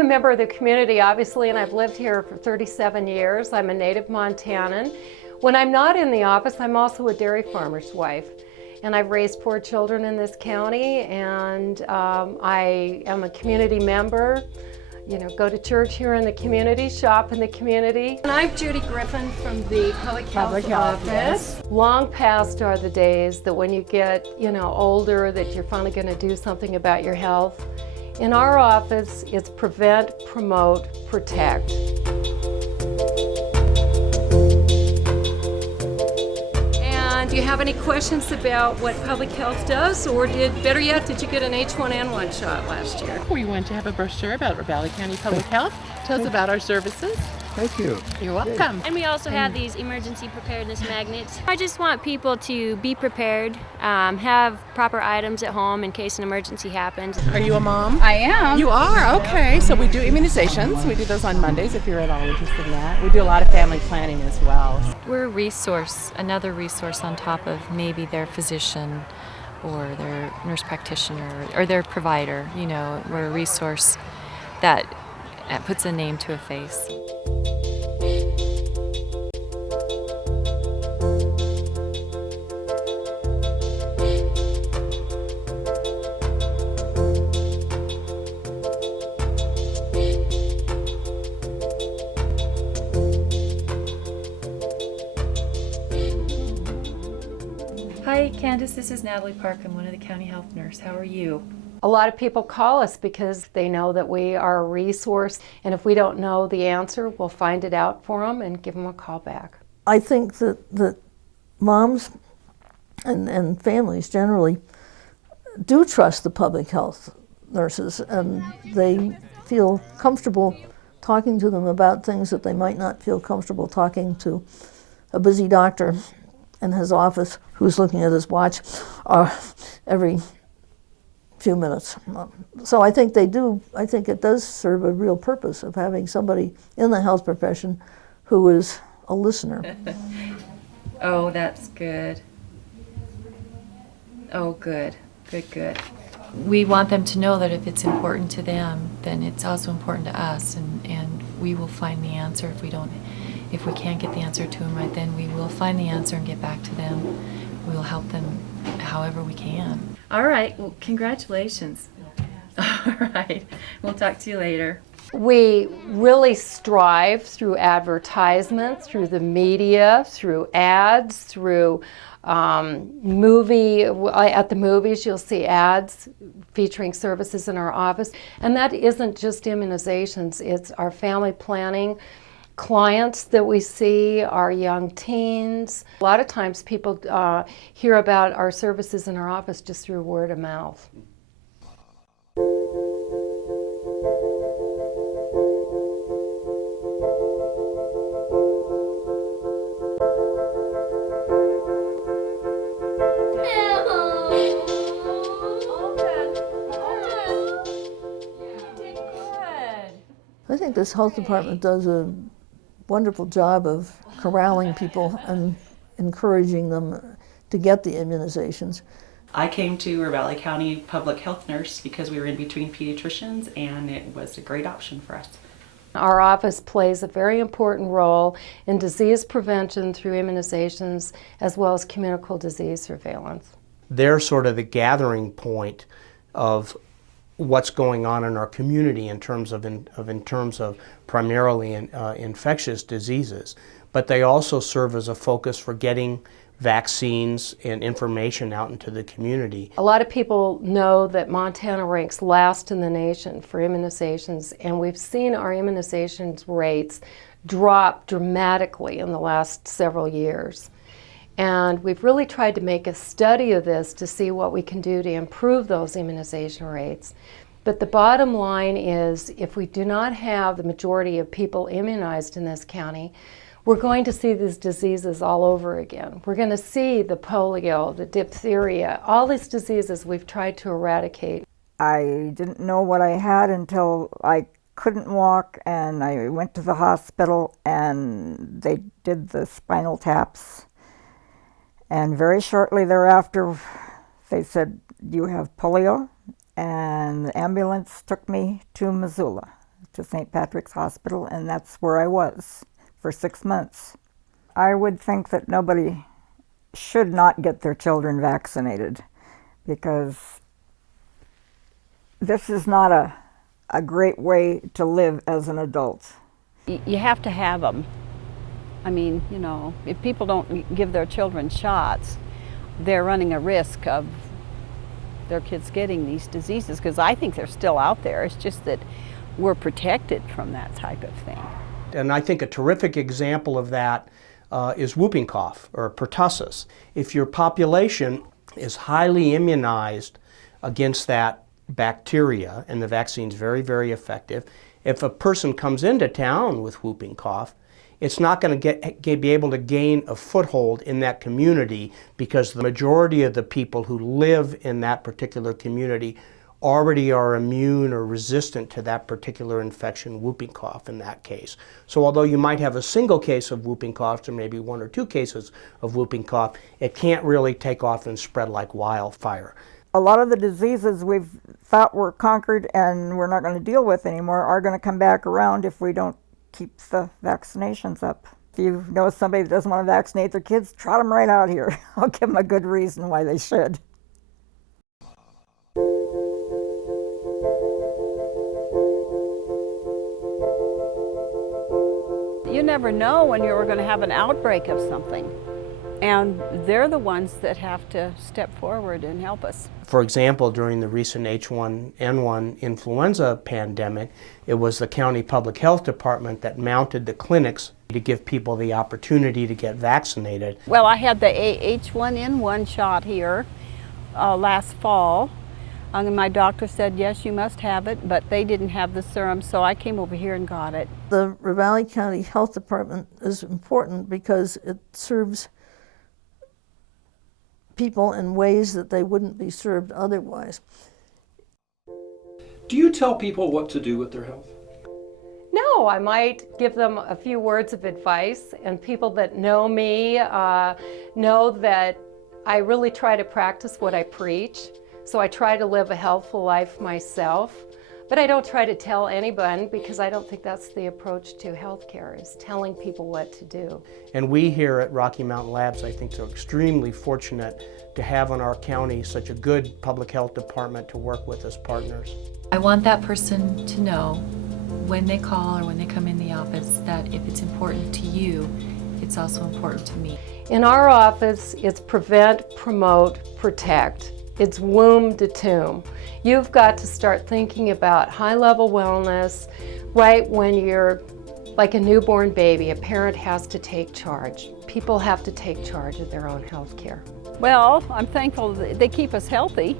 a member of the community, obviously, and I've lived here for 37 years. I'm a native Montanan. When I'm not in the office, I'm also a dairy farmer's wife. And I've raised 4 children in this county, and I am a community member. You know, go to church here in the community, shop in the community. And I'm Judy Griffin from the Public Health Office. Long past are the days that when you get, older, that you're finally going to do something about your health. In our office, it's prevent, promote, protect. Do you have any questions about what public health does, or better yet, did you get an H1N1 shot last year? We want to have a brochure about Ravalli County Public Health. Tell us about our services. Thank you. You're welcome. And we also have these emergency preparedness magnets. I just want people to be prepared, have proper items at home in case an emergency happens. Are you a mom? I am. You are? Okay. So we do immunizations. We do those on Mondays if you're at all interested in that. We do a lot of family planning as well. We're a resource, another resource on top of maybe their physician or their nurse practitioner or their provider. We're a resource that puts a name to a face. Hi, Candace. This is Natalie Park. I'm one of the county health nurse. How are you? A lot of people call us because they know that we are a resource, and if we don't know the answer, we'll find it out for them and give them a call back. I think that moms and families generally do trust the public health nurses, and they feel comfortable talking to them about things that they might not feel comfortable talking to a busy doctor in his office who's looking at his watch every few minutes. So I think it does serve a real purpose of having somebody in the health profession who is a listener. Oh, that's good. Oh, good. Good. We want them to know that if it's important to them, then it's also important to us, and we will find the answer. If we can't get the answer to them right then, we will find the answer and get back to them. We will help them however we can. All right. Well, congratulations. All right. We'll talk to you later. We really strive through advertisements, through the media, through ads, through at the movies you'll see ads featuring services in our office. And that isn't just immunizations, it's our family planning clients that we see, our young teens. A lot of times people hear about our services in our office just through word of mouth. I think this health department does a wonderful job of corralling people and encouraging them to get the immunizations. I came to Ravalli County Public Health Nurse because we were in between pediatricians, and it was a great option for us. Our office plays a very important role in disease prevention through immunizations as well as communicable disease surveillance. They're sort of the gathering point of what's going on in our community in terms of primarily infectious diseases, but they also serve as a focus for getting vaccines and information out into the community. A lot of people know that Montana ranks last in the nation for immunizations, and we've seen our immunizations rates drop dramatically in the last several years. And we've really tried to make a study of this to see what we can do to improve those immunization rates. But the bottom line is, if we do not have the majority of people immunized in this county, we're going to see these diseases all over again. We're going to see the polio, the diphtheria, all these diseases we've tried to eradicate. I didn't know what I had until I couldn't walk, and I went to the hospital and they did the spinal taps. And very shortly thereafter, they said, "You have polio," and the ambulance took me to Missoula to St. Patrick's Hospital, and that's where I was for 6 months. I would think that nobody should not get their children vaccinated, because this is not a great way to live as an adult. You have to have them. I mean, you know, if people don't give their children shots, they're running a risk of their kids getting these diseases, because I think they're still out there. It's just that we're protected from that type of thing. And I think a terrific example of that is whooping cough or pertussis. If your population is highly immunized against that bacteria, and the vaccine's very, very effective, if a person comes into town with whooping cough, it's not going to be able to gain a foothold in that community, because the majority of the people who live in that particular community already are immune or resistant to that particular infection, whooping cough in that case. So although you might have a single case of whooping cough, or maybe 1 or 2 cases of whooping cough, it can't really take off and spread like wildfire. A lot of the diseases we've thought were conquered and we're not going to deal with anymore are going to come back around if we don't keep the vaccinations up. If you know somebody that doesn't want to vaccinate their kids, trot them right out here. I'll give them a good reason why they should. You never know when you're going to have an outbreak of something, and they're the ones that have to step forward and help us. For example, during the recent H1N1 influenza pandemic, it was the county public health department that mounted the clinics to give people the opportunity to get vaccinated. Well, I had the H1N1 shot here last fall, and my doctor said, yes, you must have it, but they didn't have the serum, so I came over here and got it. The Ravalli County Health Department is important because it serves people in ways that they wouldn't be served otherwise. Do you tell people what to do with their health? No, I might give them a few words of advice, and people that know me know that I really try to practice what I preach. So I try to live a healthful life myself, but I don't try to tell anyone, because I don't think that's the approach to healthcare, is telling people what to do. And we here at Rocky Mountain Labs, I think, are extremely fortunate to have in our county such a good public health department to work with as partners. I want that person to know when they call or when they come in the office that if it's important to you, it's also important to me. In our office, it's prevent, promote, protect. It's womb to tomb. You've got to start thinking about high-level wellness right when you're like a newborn baby. A parent has to take charge. People have to take charge of their own health care. Well, I'm thankful that they keep us healthy.